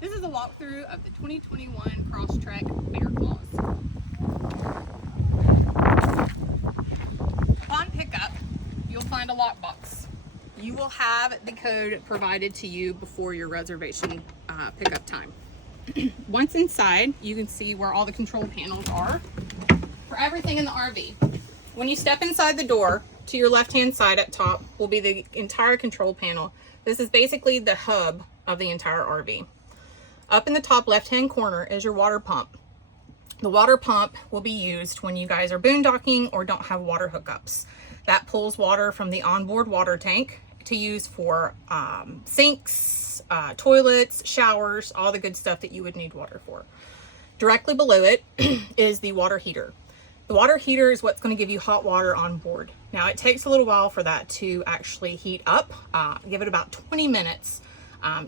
This is a walkthrough of the 2021 CrossTrek Bear Claws. Upon pickup, you'll find a lockbox. You will have the code provided to you before your reservation pickup time. Once inside, you can see where all the control panels are for everything in the RV. When you step inside the door, to your left-hand side up top will be the entire control panel. This is basically the hub of the entire RV. Up in the top left-hand corner is your water pump. The water pump will be used when you guys are boondocking or don't have water hookups. That pulls water from the onboard water tank to use for sinks, toilets, showers, all the good stuff that you would need water for. Directly below it is the water heater. The water heater is what's going to give you hot water on board. Now it takes a little while for that to actually heat up. Give it about 20 minutes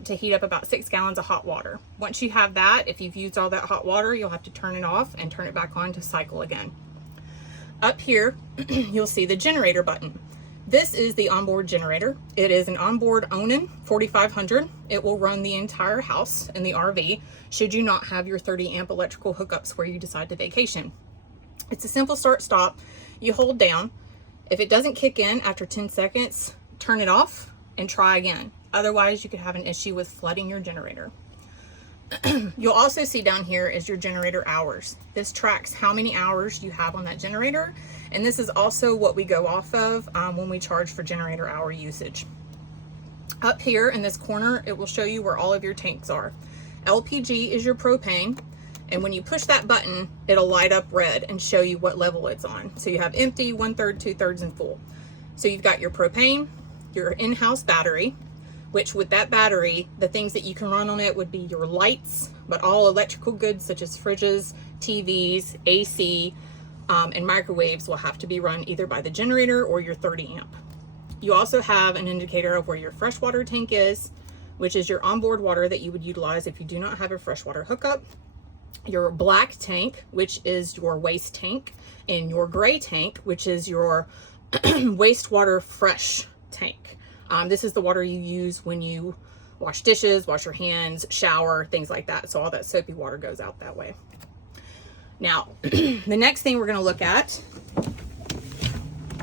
to heat up about 6 gallons of hot water. Once you have that, if you've used all that hot water, you'll have to turn it off and turn it back on to cycle again. Up here, you'll see the generator button. This is the onboard generator. It is an onboard Onan 4500. It will run the entire house in the RV should you not have your 30 amp electrical hookups where you decide to vacation. It's a simple start-stop. You hold down. If it doesn't kick in after 10 seconds, turn it off and try again. Otherwise, you could have an issue with flooding your generator. You'll also see down here is your generator hours. This tracks how many hours you have on that generator, and this is also what we go off of when we charge for generator hour usage. Up here in this corner, it will show you where all of your tanks are. LPG is your propane, and when you push that button, it'll light up red and show you what level it's on. So you have empty, 1/3, 2/3, and full. So you've got your propane, your in-house battery, which with that battery, the things that you can run on it would be your lights, but all electrical goods such as fridges, TVs, AC, and microwaves will have to be run either by the generator or your 30 amp. You also have an indicator of where your freshwater tank is, which is your onboard water that you would utilize if you do not have a freshwater hookup. Your black tank, which is your waste tank, and your gray tank, which is your wastewater fresh tank. This is the water you use when you wash dishes, wash your hands, shower, things like that. So all that soapy water goes out that way. Now, the next thing we're going to look at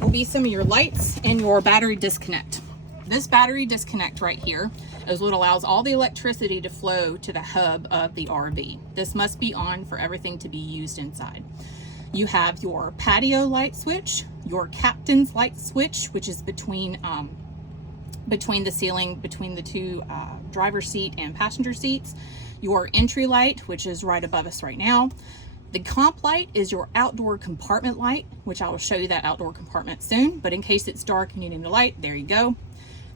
will be some of your lights and your battery disconnect. This battery disconnect right here is what allows all the electricity to flow to the hub of the RV. This must be on for everything to be used inside. You have your patio light switch, your captain's light switch, which is between the ceiling, between the two driver's seat and passenger seats, your entry light, which is right above us right now. The comp light is your outdoor compartment light, which I will show you that outdoor compartment soon, but in case it's dark and you need a light, there you go.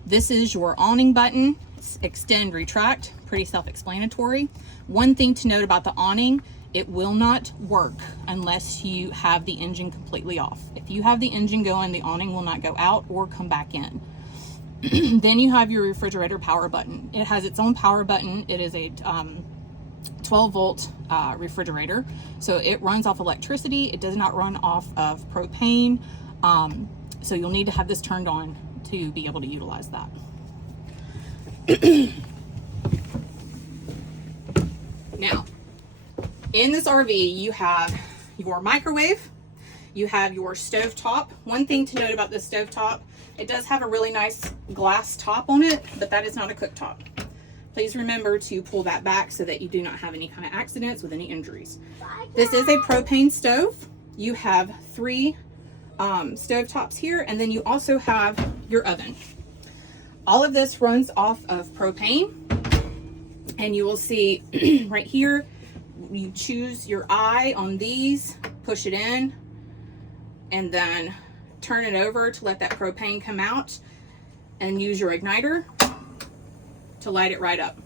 This is your awning button. It's extend, retract, pretty self-explanatory. One thing to note about the awning, it will not work unless you have the engine completely off. If you have the engine going, the awning will not go out or come back in. Then you have your refrigerator power button. It has its own power button. It is a 12 volt refrigerator. So it runs off electricity. It does not run off of propane. So you'll need to have this turned on to be able to utilize that. Now, in this RV, you have your microwave. You have your stove top. One thing to note about this stove top, it does have a really nice glass top on it, but that is not a cooktop. Please remember to pull that back so that you do not have any kind of accidents with any injuries. This is a propane stove. You have 3 stove tops here, and then you also have your oven. All of this runs off of propane, and you will see right here, you choose your eye on these, push it in, and then turn it over to let that propane come out, and use your igniter to light it right up.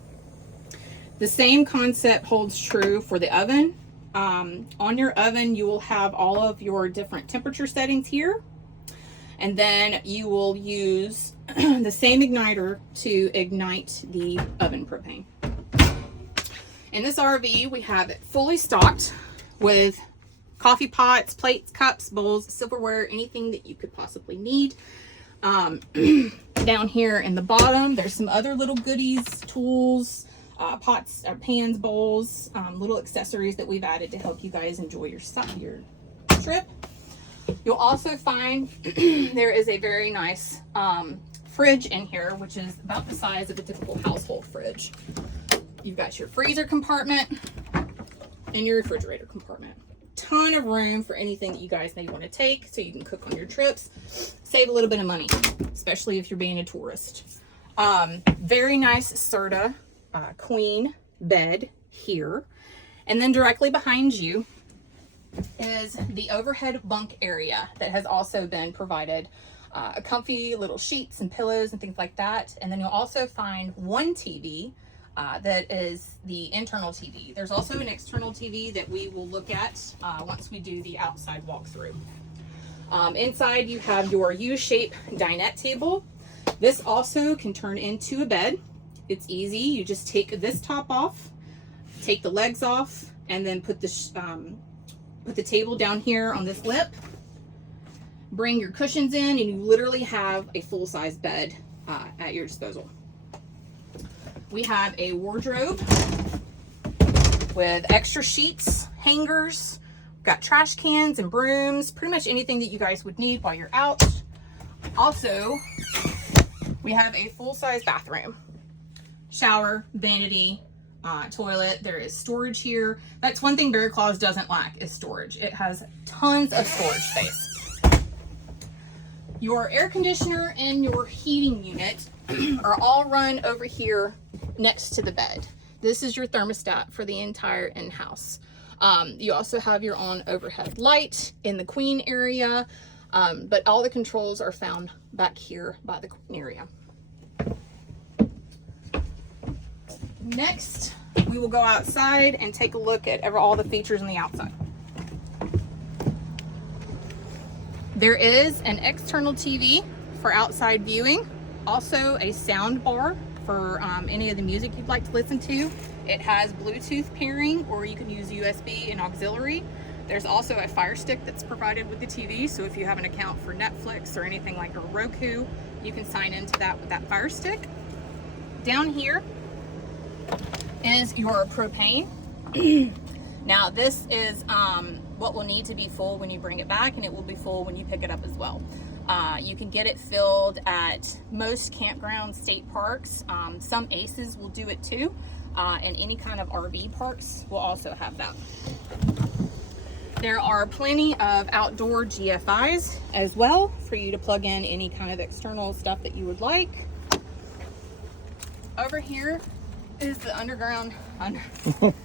The same concept holds true for the oven. On your oven, you will have all of your different temperature settings here, and then you will use the same igniter to ignite the oven propane. In this RV, we have it fully stocked with coffee pots, plates, cups, bowls, silverware, anything that you could possibly need. Down here in the bottom, there's some other little goodies, tools, pots, pans, bowls, little accessories that we've added to help you guys enjoy your trip. You'll also find there is a very nice fridge in here, which is about the size of a typical household fridge. You've got your freezer compartment and your refrigerator compartment. Ton of room for anything that you guys may want to take so you can cook on your trips. Save a little bit of money, especially if you're being a tourist. Very nice Serta queen bed here. And then directly behind you is the overhead bunk area that has also been provided a comfy little sheets and pillows and things like that. And then you'll also find one TV that is the internal TV. There's also an external TV that we will look at once we do the outside walkthrough. Inside you have your U-shaped dinette table. This also can turn into a bed. It's easy. You just take this top off, take the legs off, and then put the table down here on this lip. Bring your cushions in, and you literally have a full-size bed at your disposal. We have a wardrobe with extra sheets, hangers, got trash cans and brooms, pretty much anything that you guys would need while you're out. Also, we have a full-size bathroom, shower, vanity, toilet. There is storage here. That's one thing Bear Claws doesn't lack, is storage. It has tons of storage space. Your air conditioner and your heating unit are all run over here next to the bed. This is your thermostat for the entire in-house. You also have your own overhead light in the queen area, but all the controls are found back here by the queen area. Next, we will go outside and take a look at all the features on the outside. There is an external TV for outside viewing, also a sound bar for any of the music you'd like to listen to. It has Bluetooth pairing, or you can use USB and auxiliary. There's also a Fire Stick that's provided with the TV, so if you have an account for Netflix or anything like a Roku, you can sign into that with that Fire Stick. Down here is your propane. Now this is what will need to be full when you bring it back, and it will be full when you pick it up as well. You can get it filled at most campground state parks. Some ACEs will do it too, and any kind of RV parks will also have that. There are plenty of outdoor GFIs as well for you to plug in any kind of external stuff that you would like. Over here is the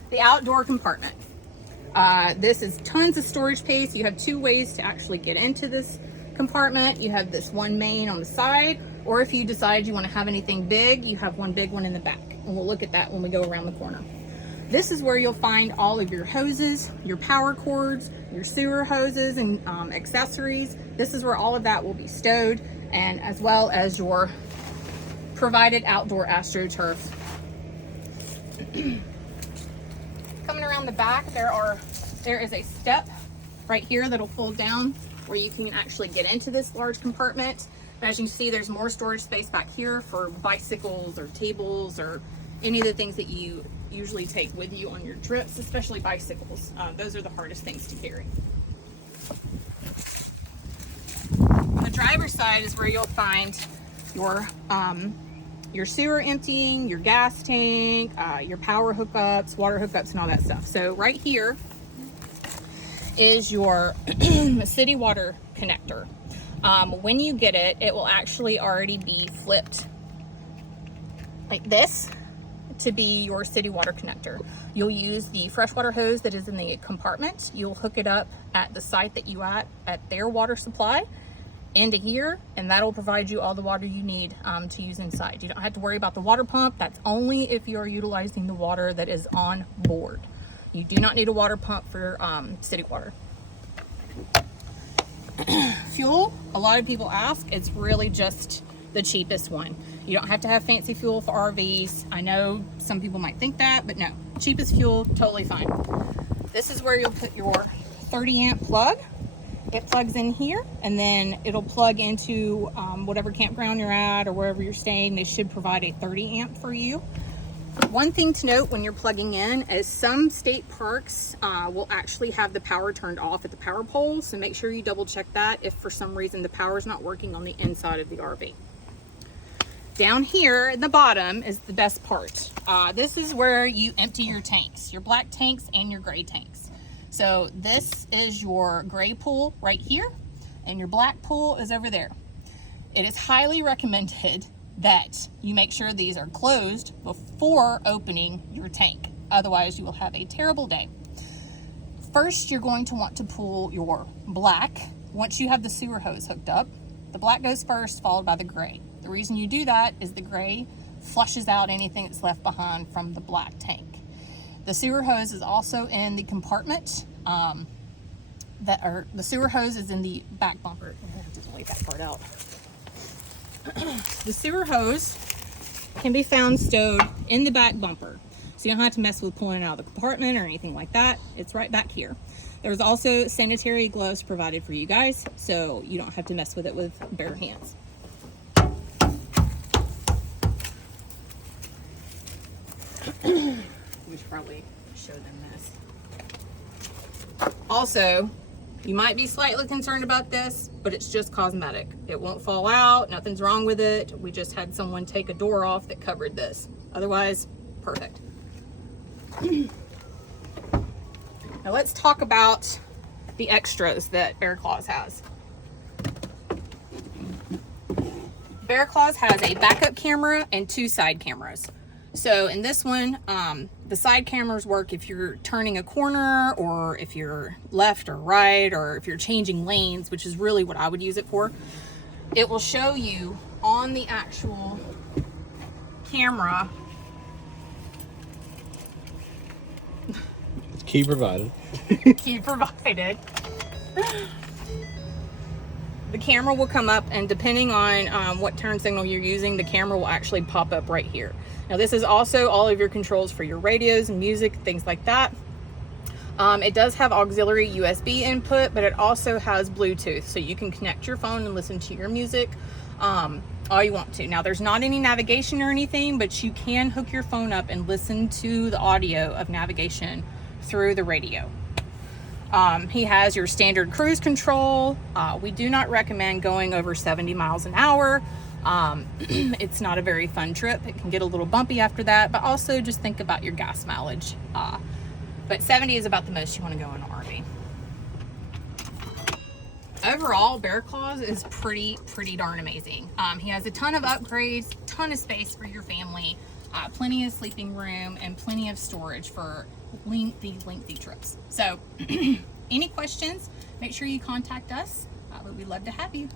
the outdoor compartment. This is tons of storage space. You have two ways to actually get into this compartment. You have this one main on the side, or if you decide you want to have anything big, you have one big one in the back, and we'll look at that when we go around the corner. This is where you'll find all of your hoses, your power cords, your sewer hoses, and accessories. This is where all of that will be stowed, and as well as your provided outdoor AstroTurf. Coming around the back, there is a step right here that'll fold down where you can actually get into this large compartment. And as you can see, there's more storage space back here for bicycles or tables or any of the things that you usually take with you on your trips, especially bicycles. Those are the hardest things to carry. On the driver's side is where you'll find your sewer emptying, your gas tank, your power hookups, water hookups, and all that stuff. So right here is your city water connector. When you get it, it will actually already be flipped like this to be your city water connector. You'll use the freshwater hose that is in the compartment. You'll hook it up at the site that you at their water supply into here, and that'll provide you all the water you need to use inside. You don't have to worry about the water pump. That's only if you're utilizing the water that is on board. You do not need a water pump for city water. Fuel, a lot of people ask, it's really just the cheapest one. You don't have to have fancy fuel for RVs. I know some people might think that, but no, cheapest fuel, totally fine. This is where you'll put your 30 amp plug. It plugs in here, and then it'll plug into whatever campground you're at or wherever you're staying. They should provide a 30 amp for you. One thing to note when you're plugging in is some state parks will actually have the power turned off at the power pole, so make sure you double check that if for some reason the power is not working on the inside of the RV. Down here at the bottom is the best part. This is where you empty your tanks, your black tanks and your gray tanks. So this is your gray pool right here, and your black pool is over there. It is highly recommended that you make sure these are closed before opening your tank. Otherwise, you will have a terrible day. First, you're going to want to pull your black. Once you have the sewer hose hooked up, the black goes first, followed by the gray. The reason you do that is the gray flushes out anything that's left behind from the black tank. The sewer hose is also in the compartment. The sewer hose is in the back bumper. I'm going to delete that part out. The sewer hose can be found stowed in the back bumper, so you don't have to mess with pulling it out of the compartment or anything like that. It's right back here. There's also sanitary gloves provided for you guys, so you don't have to mess with it with bare hands. We should probably show them this. Also, you might be slightly concerned about this, but it's just cosmetic. It won't fall out, nothing's wrong with it. We just had someone take a door off that covered this. Otherwise, perfect. Now let's talk about the extras that Bear Claws has. Bear Claws has a backup camera and 2 side cameras. So in this one, the side cameras work if you're turning a corner, or if you're left or right, or if you're changing lanes, which is really what I would use it for. It will show you on the actual camera. Key provided. Key provided. The camera will come up, and depending on what turn signal you're using, the camera will actually pop up right here. Now this is also all of your controls for your radios and music, things like that. It does have auxiliary USB input, but it also has Bluetooth, so you can connect your phone and listen to your music all you want to. Now there's not any navigation or anything, but you can hook your phone up and listen to the audio of navigation through the radio. He has your standard cruise control. We do not recommend going over 70 miles an hour. It's not a very fun trip. It can get a little bumpy after that, but also just think about your gas mileage. But 70 is about the most you want to go in an RV. Overall, Bear Claws is pretty darn amazing. He has a ton of upgrades, ton of space for your family, plenty of sleeping room, and plenty of storage for lengthy trips. So any questions, make sure you contact us. But we'd love to have you.